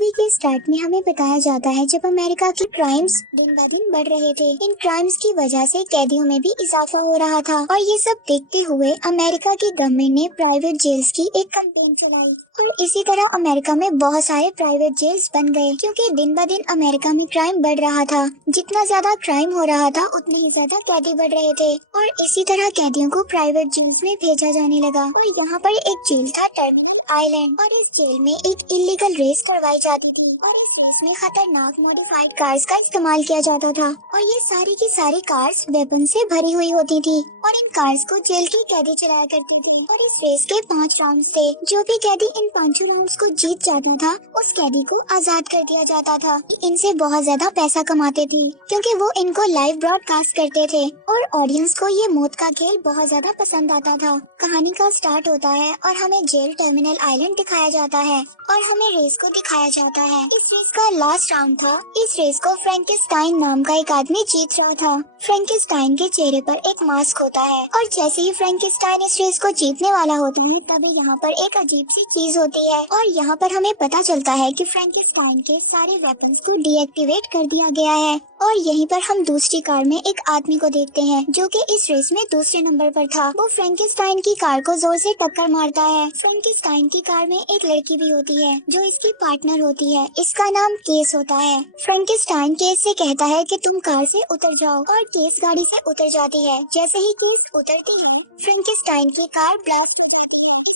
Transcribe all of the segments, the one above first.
Movie के start में हमें बताया जाता है जब अमेरिका की क्राइम्स दिन ब दिन बढ़ रहे थे। इन क्राइम्स की वजह से कैदियों में भी इजाफा हो रहा था और ये सब देखते हुए अमेरिका की गवर्नमेंट ने प्राइवेट जेल्स की एक कैंपेन चलाई और इसी तरह अमेरिका में बहुत सारे प्राइवेट जेल्स बन गए क्योंकि दिन ब दिन अमेरिका में क्राइम बढ़ रहा था। जितना ज्यादा क्राइम हो रहा था उतने ही ज्यादा कैदी बढ़ रहे थे और इसी तरह कैदियों को प्राइवेट जेल्स में भेजा जाने लगा। और यहाँ पर एक जेल था टर्मिनल आइलैंड और इस जेल में एक इलीगल रेस करवाई जाती थी और इस रेस में खतरनाक मॉडिफाइड कार्स का इस्तेमाल किया जाता था और ये सारी की सारी कार्स वेपन से भरी हुई होती थी और इन कार्स को जेल के कैदी चलाया करती थी। और इस रेस के 5 राउंड्स थे। जो भी कैदी इन 5 राउंड्स को जीत जाता था उस कैदी को आजाद कर दिया जाता था। इनसे बहुत ज्यादा पैसा कमाते थे क्योंकि वो इनको लाइव ब्रॉडकास्ट करते थे और ऑडियंस को ये मौत का खेल बहुत ज्यादा पसंद आता था। कहानी का स्टार्ट होता है और हमें जेल टर्मिनल आइलैंड दिखाया जाता है और हमें रेस को दिखाया जाता है। इस रेस का लास्ट राउंड था। इस रेस को फ्रैंकेस्टाइन नाम का एक आदमी जीत रहा था। फ्रैंकेस्टाइन के चेहरे पर एक मास्क होता है और जैसे ही फ्रैंकेस्टाइन इस रेस को जीतने वाला होता है तभी यहाँ पर एक अजीब सी चीज होती है और यहाँ पर हमें पता चलता है कि फ्रैंकेस्टाइन के सारे वेपन्स को डीएक्टिवेट कर दिया गया है। और यहीं पर हम दूसरी कार में एक आदमी को देखते हैं जो कि इस रेस में दूसरे नंबर पर था। वो फ्रैंकेस्टाइन की कार को जोर से टक्कर मारता है। फ्रैंकेस्टाइन की कार में एक लड़की भी होती है जो इसकी पार्टनर होती है। इसका नाम केस होता है। फ्रैंकेस्टाइन केस से कहता है कि तुम कार से उतर जाओ और केस गाड़ी से उतर जाती है। जैसे ही केस उतरती है फ्रैंकेस्टाइन की कार ब्लास्ट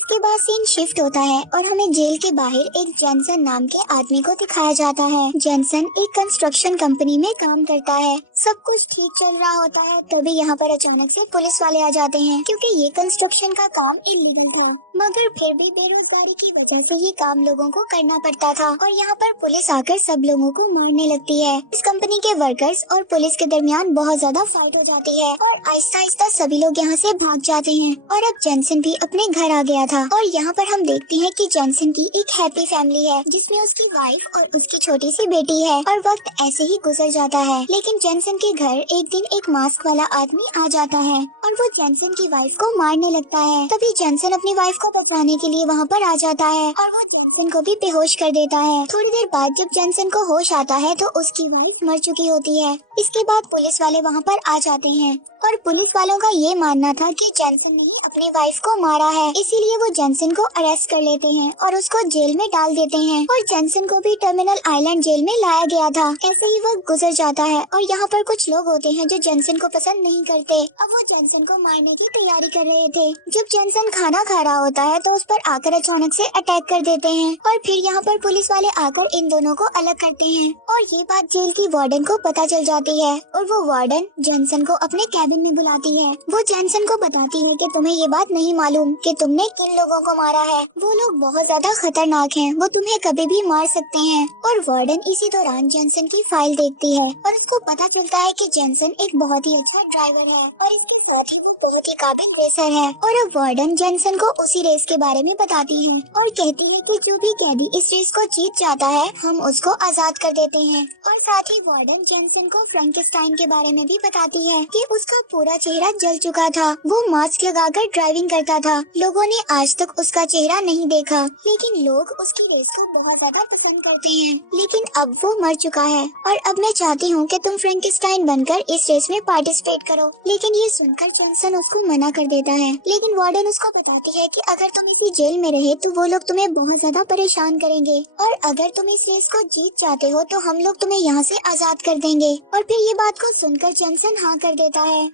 के बाद सीन शिफ्ट होता है और हमें जेल के बाहर एक जेनसन नाम के आदमी को दिखाया जाता है। जेनसन एक कंस्ट्रक्शन कंपनी में काम करता है। सब कुछ ठीक चल रहा होता है तभी यहाँ पर अचानक से पुलिस वाले आ जाते हैं क्योंकि ये कंस्ट्रक्शन का काम इलीगल था मगर फिर भी बेरोजगारी की वजह से ये काम लोगों को करना पड़ता था और यहाँ पर पुलिस आकर सब लोगों को मारने लगती है। इस कंपनी के वर्कर्स और पुलिस के दरमियान बहुत ज्यादा फाइट हो जाती है और आहिस्ता आहिस्ता सभी लोग यहाँ से भाग जाते हैं और अब जेनसन भी अपने घर आ गया था। और यहाँ पर हम देखते हैं कि जेनसन की एक हैप्पी फैमिली है जिसमें उसकी वाइफ और उसकी छोटी सी बेटी है और वक्त ऐसे ही गुजर जाता है। लेकिन जेनसन के घर एक दिन एक मास्क वाला आदमी आ जाता है और वो जेनसन की वाइफ को मारने लगता है। तभी जेनसन अपनी वाइफ को बचाने के लिए वहाँ पर आ जाता है और वो जेनसन को भी बेहोश कर देता है। थोड़ी देर बाद जब जेनसन को होश आता है तो उसकी वाइफ मर चुकी होती है। इसके बाद पुलिस वाले वहाँ पर आ जाते हैं और पुलिस वालों का ये मानना था कि जेनसन ने ही अपनी वाइफ को मारा है, इसीलिए वो जेनसन को अरेस्ट कर लेते हैं और उसको जेल में डाल देते हैं और जेनसन को भी टर्मिनल आइलैंड जेल में लाया गया था। ऐसे ही वक्त गुजर जाता है और यहाँ पर कुछ लोग होते हैं जो जेनसन को पसंद नहीं करते। अब वो जेनसन को मारने की तैयारी कर रहे थे। जब जेनसन खाना खा रहा होता है तो उस पर आकर अचानक से अटैक कर देते हैं और फिर यहाँ पर पुलिस वाले आकर इन दोनों को अलग करते हैं और ये बात जेल की वार्डन को पता चल जाती है और वो वार्डन जेनसन को अपने कैबिन में बुलाती है। वो जेनसन को बताती है कि तुम्हें ये बात नहीं मालूम कि तुमने किन लोगों को मारा है। वो लोग बहुत ज्यादा खतरनाक हैं, वो तुम्हें कभी भी मार सकते हैं। और वार्डन इसी दौरान जेनसन की फाइल देखती है और उसको पता चलता है कि जेनसन एक बहुत ही अच्छा ड्राइवर है और इसके साथ ही वो बहुत ही काबिल रेसर है। और अब वार्डन जेनसन को उसी रेस के बारे में बताती है और कहती है कि जो भी कैदी इस रेस को जीत जाता है हम उसको आजाद कर देते हैं। और साथ ही वार्डन जेनसन को फ्रैंकेस्टाइन के बारे में भी बताती है कि उसका पूरा चेहरा जल चुका था। वो मास्क लगाकर ड्राइविंग करता था। लोगों ने आज तक उसका चेहरा नहीं देखा लेकिन लोग उसकी रेस को बहुत ज्यादा पसंद करते हैं। लेकिन अब वो मर चुका है और अब मैं चाहती हूँ कि तुम फ्रैंकेस्टाइन बनकर इस रेस में पार्टिसिपेट करो। लेकिन ये सुनकर जेनसन उसको मना कर देता है। लेकिन वार्डन उसको बताती है कि अगर तुम इसी जेल में रहे तो वो लोग तुम्हें बहुत ज्यादा परेशान करेंगे और अगर तुम इस रेस को जीत जाते हो तो हम लोग तुम्हें यहाँ से आजाद कर देंगे। और फिर ये बात को सुनकर जेनसन हाँ कर देता है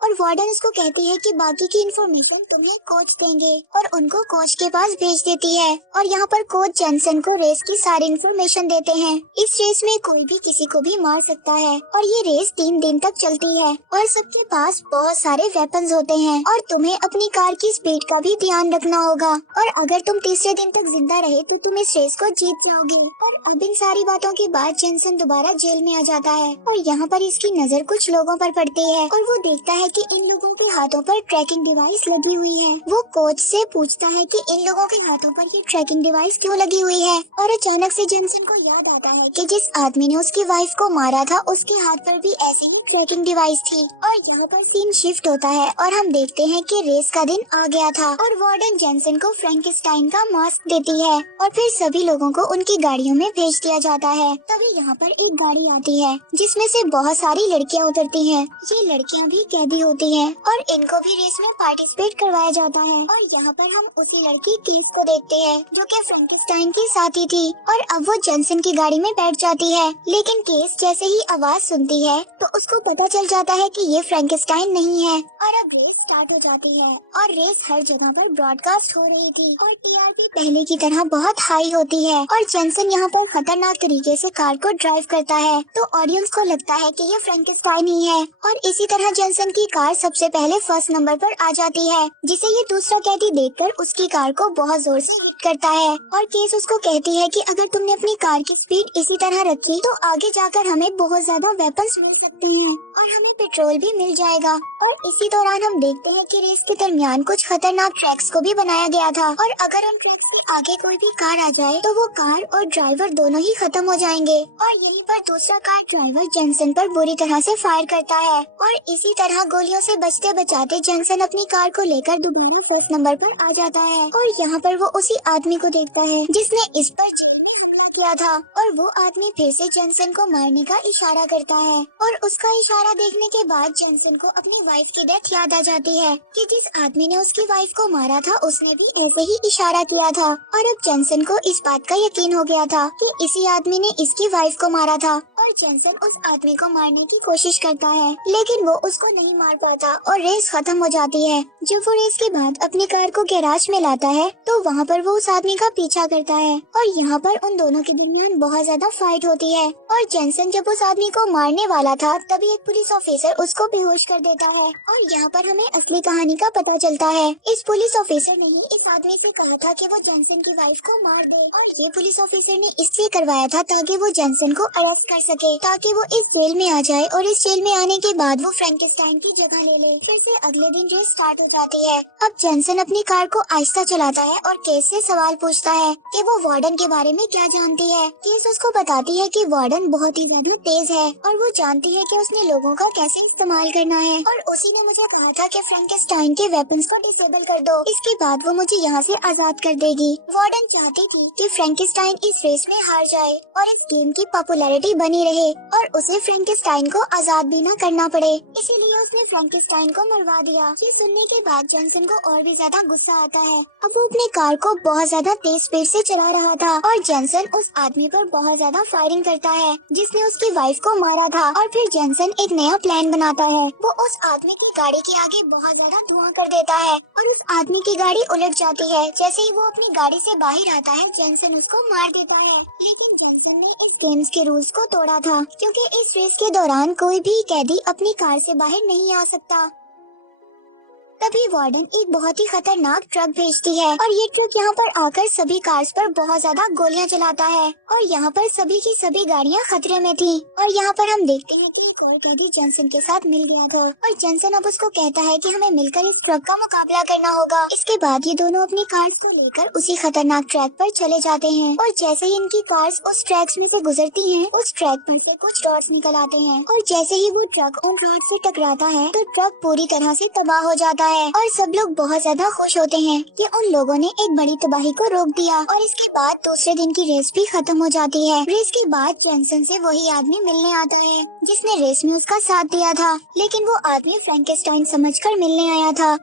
और वार्डन उसको कहती है कि बाकी की इन्फॉर्मेशन तुम्हें कोच देंगे और उनको कोच के पास भेज देती है। और यहाँ पर कोच जेनसन को रेस की सारी इन्फॉर्मेशन देते हैं। इस रेस में कोई भी किसी को भी मार सकता है और ये रेस 3 दिन तक चलती है और सबके पास बहुत सारे वेपन्स होते हैं और तुम्हें अपनी कार की स्पीड का भी ध्यान रखना होगा और अगर तुम तीसरे दिन तक जिंदा रहे तो तुम इस रेस को जीत जाओगे। और अब इन सारी बातों के बाद जेनसन दोबारा जेल में आ जाता है और यहाँ पर इसकी नजर कुछ लोगों पर पड़ती है और वो देखता है कि इन लोगों के हाथों पर ट्रैकिंग डिवाइस लगी हुई है। वो कोच से पूछता है कि इन लोगों के हाथों पर ये ट्रैकिंग डिवाइस क्यों लगी हुई है, और अचानक से जेनसन को याद आता है कि जिस आदमी ने उसकी वाइफ को मारा था उसके हाथ पर भी ऐसी ही ट्रैकिंग डिवाइस थी। और यहाँ पर सीन शिफ्ट होता है और हम देखते हैं कि रेस का दिन आ गया था और वार्डन जेनसन को फ्रैंकेनस्टाइन का मास्क देती है और फिर सभी लोगों को उनकी गाड़ियों में भेज दिया जाता है। तभी यहाँ पर एक गाड़ी आती है जिसमें से बहुत सारी लड़कियाँ उतरती हैं। ये लड़कियाँ भी कैदी होती हैं और इनको भी रेस में पार्टिसिपेट करवाया जाता है। और यहाँ पर हम उसी लड़की केस को देखते हैं जो कि फ्रैंकेनस्टाइन की साथी थी और अब वो जेनसन की गाड़ी में बैठ जाती है। लेकिन केस जैसे ही आवाज सुनती है तो उसको पता चल जाता है कि ये फ्रैंकेनस्टाइन नहीं है और अब रेस स्टार्ट हो जाती है और रेस हर जगह पर ब्रॉडकास्ट हो रही थी और टीआरपी पहले की तरह बहुत हाई होती है और जेनसन यहाँ पर खतरनाक तरीके से कार को ड्राइव करता है तो ऑडियंस को लगता है कि ये फ्रैंकेनस्टाइन ही है। और इसी तरह जेनसन की कार सबसे पहले फर्स्ट नंबर पर आ जाती है जिसे ये दूसरा कैदी देखकर उसकी कार को बहुत जोर से हिट करता है और केस उसको कहती है कि अगर तुमने अपनी कार की स्पीड इसी तरह रखी तो आगे जाकर हमें बहुत ज्यादा वेपन्स मिल सकते हैं और हमें पेट्रोल भी मिल जाएगा। और इसी दौरान हम देखते हैं कि रेस के दरमियान कुछ खतरनाक ट्रैक्स को भी बनाया गया था और अगर उन ट्रैक्स से आगे कोई भी कार आ जाए तो वो कार और ड्राइवर दोनों ही खत्म हो जाएंगे। और यहीं पर दूसरा कार ड्राइवर जेनसन पर बुरी तरह से फायर करता है और इसी तरह गोलियों से बचते बचाते जेनसन अपनी कार को लेकर दोबारा फोर्थ नंबर पर आ जाता है और यहाँ पर वो उसी आदमी को देखता है जिसने इस पर किया था और वो आदमी फिर से जेनसन को मारने का इशारा करता है और उसका इशारा देखने के बाद जेनसन को अपनी वाइफ की डेथ याद आ जाती है कि जिस आदमी ने उसकी वाइफ को मारा था उसने भी ऐसे ही इशारा किया था। और अब जेनसन को इस बात का यकीन हो गया था कि इसी आदमी ने इसकी वाइफ को मारा था और जेनसन उस आदमी को मारने की कोशिश करता है लेकिन वो उसको नहीं मार पाता और रेस खत्म हो जाती है। जब वो रेस के बाद अपनी कार को गैराज में लाता है तो वहाँ पर वो उस आदमी का पीछा करता है और यहाँ पर उन दोनों के दरमियान बहुत ज्यादा फाइट होती है और जेनसन जब उस आदमी को मारने वाला था तभी एक पुलिस ऑफिसर उसको बेहोश कर देता है और यहाँ पर हमें असली कहानी का पता चलता है। इस पुलिस ऑफिसर ने ही इस आदमी से कहा था कि वो जेनसन की वाइफ को मार दे और ये पुलिस ऑफिसर ने इसलिए करवाया था ताकि वो जेनसन को अरेस्ट कर सके ताकि वो इस जेल में आ जाए और इस जेल में आने के बाद वो फ्रैंकेनस्टाइन की जगह ले ले। फिर से अगले दिन रेस स्टार्ट हो जाती है। अब जेनसन अपनी कार को आहिस्ता चलाता है और केस से सवाल पूछता है कि वो वार्डन के बारे में क्या जानती है। केस उसको बताती है कि वार्डन बहुत ही ज्यादा तेज है और वो जानती है कि उसने लोगों का कैसे इस्तेमाल करना है और उसी ने मुझे कहा था कि फ्रैंकेनस्टाइन के वेपन्स को डिसेबल कर दो, इसके बाद वो मुझे यहाँ से आजाद कर देगी। वार्डन चाहती थी कि फ्रैंकेनस्टाइन इस रेस में हार जाए और इस गेम की पॉपुलैरिटी बनी रहे और उसे फ्रैंकेनस्टाइन को आजाद भी न करना पड़े, इसीलिए उसने फ्रैंकेनस्टाइन को मरवा दिया। ये सुनने के बाद जेनसन को और भी ज्यादा गुस्सा आता है। अब वो अपनी कार को बहुत ज्यादा तेज स्पीड से चला रहा था और जेनसन उस आदमी पर बहुत ज्यादा फायरिंग करता है जिसने उसकी वाइफ को मारा था और फिर जेनसन एक नया प्लान बनाता है। वो उस आदमी की गाड़ी के आगे बहुत ज्यादा धुआं कर देता है और उस आदमी की गाड़ी उलट जाती है। जैसे ही वो अपनी गाड़ी से बाहर आता है जेनसन उसको मार देता है, लेकिन जेनसन ने इस गेम्स के रूल्स को तोड़ा था क्योंकि इस रेस के दौरान कोई भी कैदी अपनी कार से बाहर नहीं आ सकता। तभी वार्डन एक बहुत ही खतरनाक ट्रक भेजती है और ये ट्रक यहाँ पर आकर सभी कार्स पर बहुत ज्यादा गोलियां चलाता है और यहाँ पर सभी की सभी गाड़ियाँ खतरे में थी। और यहाँ पर हम देखते हैं कि एक और कैदी जेनसन के साथ मिल गया था और जेनसन अब उसको कहता है कि हमें मिलकर इस ट्रक का मुकाबला करना होगा। इसके बाद ये दोनों अपनी कार्स को लेकर उसी खतरनाक ट्रैक पर चले जाते हैं और जैसे ही इनकी कार्स उस ट्रैक में से गुजरती हैं, उस ट्रैक पर से कुछ रॉड्स निकल आते हैं और जैसे ही वो ट्रक उन रॉड्स से टकराता है तो ट्रक पूरी तरह से तबाह हो जाता है और सब लोग बहुत ज्यादा खुश होते हैं कि उन लोगों ने एक बड़ी तबाही को रोक दिया। और इसके बाद दूसरे दिन की रेस भी खत्म हो जाती है। रेस के बाद जेनसन से वही आदमी मिलने आता है जिसने रेस में उसका साथ दिया था, लेकिन वो आदमी फ्रैंकेनस्टाइन समझकर मिलने आया था।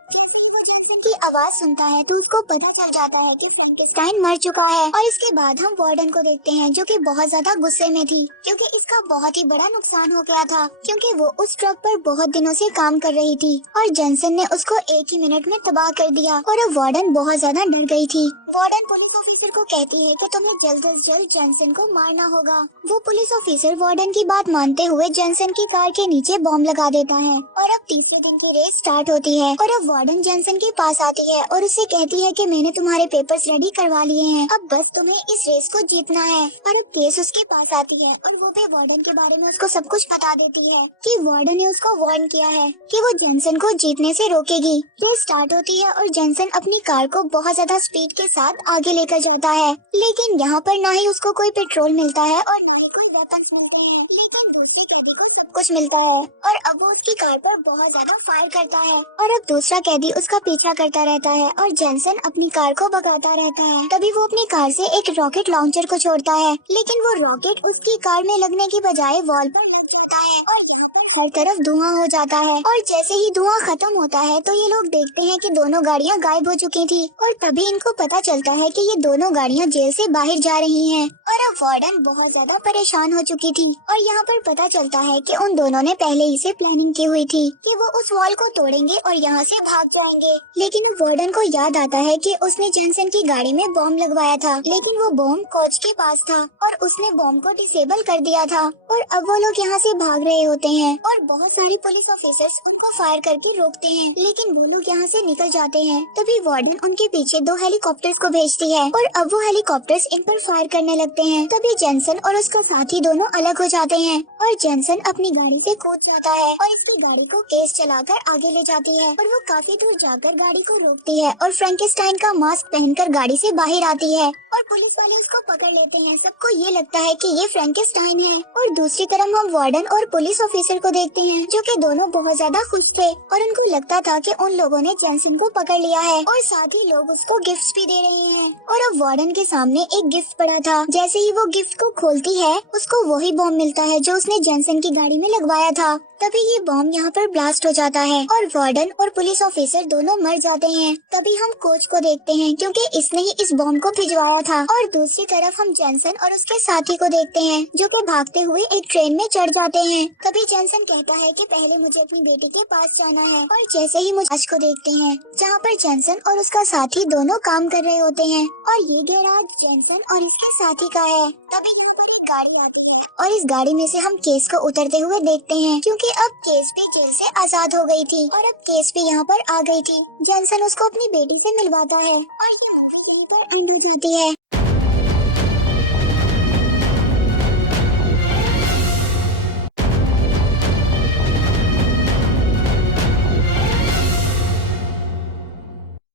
जेनसन की आवाज सुनता है तो उसको पता चल जाता है कि फ्रैंकेनस्टाइन मर चुका है। और इसके बाद हम वार्डन को देखते हैं जो कि बहुत ज्यादा गुस्से में थी क्योंकि इसका बहुत ही बड़ा नुकसान हो गया था क्योंकि वो उस ट्रक पर बहुत दिनों से काम कर रही थी और जेनसन ने उसको एक ही मिनट में तबाह कर दिया और अब वार्डन बहुत ज्यादा डर गई थी। वार्डन पुलिस ऑफिसर को कहती है कि तुम्हें जल्द से जल्द जेनसन को मारना होगा। वो पुलिस ऑफिसर वार्डन की बात मानते हुए जेनसन की कार के नीचे बॉम्ब लगा देता है और अब तीसरे दिन की रेस स्टार्ट होती है और अब वार्डन जेनसन जेनसन के पास आती है और उससे कहती है कि मैंने तुम्हारे पेपर्स रेडी करवा लिए हैं, अब बस तुम्हें इस रेस को जीतना है। और अब केस उसके पास आती है और वो भी वार्डन के बारे में उसको सब कुछ बता देती है कि वार्डन ने उसको वार्न किया है कि वो जेनसन को जीतने से रोकेगी। रेस स्टार्ट होती है और जेनसन अपनी कार को बहुत ज्यादा स्पीड के साथ आगे लेकर जाता है, लेकिन यहाँ पर ना ही उसको कोई पेट्रोल मिलता है और ना ही कोई वेपन्स मिलते हैं, लेकिन दूसरे कैदी को सब कुछ मिलता है और अब वो उसकी कार पर बहुत ज्यादा फायर करता है और अब दूसरा कैदी उसका पीछा करता रहता है और जेनसन अपनी कार को भगाता रहता है। तभी वो अपनी कार से एक रॉकेट लॉन्चर को छोड़ता है, लेकिन वो रॉकेट उसकी कार में लगने की बजाय वॉल पर लग जाता है और हर तरफ धुआं हो जाता है। और जैसे ही धुआं खत्म होता है तो ये लोग देखते हैं कि दोनों गाड़ियां गायब हो चुकी थी और तभी इनको पता चलता है कि ये दोनों गाड़ियां जेल से बाहर जा रही हैं। और अब वार्डन बहुत ज्यादा परेशान हो चुकी थी और यहाँ पर पता चलता है कि उन दोनों ने पहले ही से प्लानिंग की हुई थी कि वो उस वॉल को तोड़ेंगे और यहाँ से भाग जाएंगे। लेकिन वार्डन को याद आता है कि उसने जेनसन की गाड़ी में बॉम्ब लगवाया था, लेकिन वो बॉम्ब कोच के पास था और उसने बॉम्ब को डिसेबल कर दिया था। और अब वो लोग यहाँ से भाग रहे होते हैं और बहुत सारे पुलिस ऑफिसर्स उनको फायर करके रोकते हैं, लेकिन वो लोग यहाँ से निकल जाते हैं। तभी वार्डन उनके पीछे 2 हेलीकॉप्टर्स को भेजती है और अब वो हेलीकॉप्टर्स इन पर फायर करने लगते हैं। तभी जेनसन और उसका साथी दोनों अलग हो जाते हैं और जेनसन अपनी गाड़ी से कूद जाता है और इसकी गाड़ी को केस चलाकर आगे ले जाती है और वो काफी दूर जाकर गाड़ी को रोकती है और फ्रैंकेस्टाइन का मास्क पहनकर गाड़ी से बाहर आती है और पुलिस वाले उसको पकड़ लेते हैं। सबको ये लगता है कि ये फ्रैंकेस्टाइन है। और दूसरी तरफ हम वार्डन और पुलिस ऑफिसर को देखते हैं जो कि दोनों बहुत ज्यादा खुश थे और उनको लगता था कि उन लोगों ने जेनसन को पकड़ लिया है और साथ ही लोग उसको गिफ्ट्स भी दे रहे हैं। और अब वार्डन के सामने एक गिफ्ट पड़ा था। जैसे ही वो गिफ्ट को खोलती है उसको वही बॉम्ब मिलता है जो उसने जेनसन की गाड़ी में लगवाया था। तभी ये बॉम्ब यहाँ पर ब्लास्ट हो जाता है और वार्डन और पुलिस ऑफिसर दोनों मर जाते हैं। तभी हम कोच को देखते हैं क्योंकि इसने ही इस बॉम्ब को भिजवाया था। और दूसरी तरफ हम जेनसन और उसके साथी को देखते हैं जो कि भागते हुए एक ट्रेन में चढ़ जाते हैं। तभी जेनसन कहता है कि पहले मुझे अपनी बेटी के पास जाना है और जैसे ही मुझे आज को देखते हैं जहाँ पर जेनसन और उसका साथी दोनों काम कर रहे होते हैं और ये गैराज जेनसन और इसके साथी का है। तभी एक गाड़ी आती है और इस गाड़ी में से हम केस को उतरते हुए देखते हैं क्योंकि अब केस भी जेल से आजाद हो गई थी और अब केस भी यहाँ पर आ गई थी। जेनसन उसको अपनी बेटी से मिलवाता है और यहीं पर अंदर जाती है।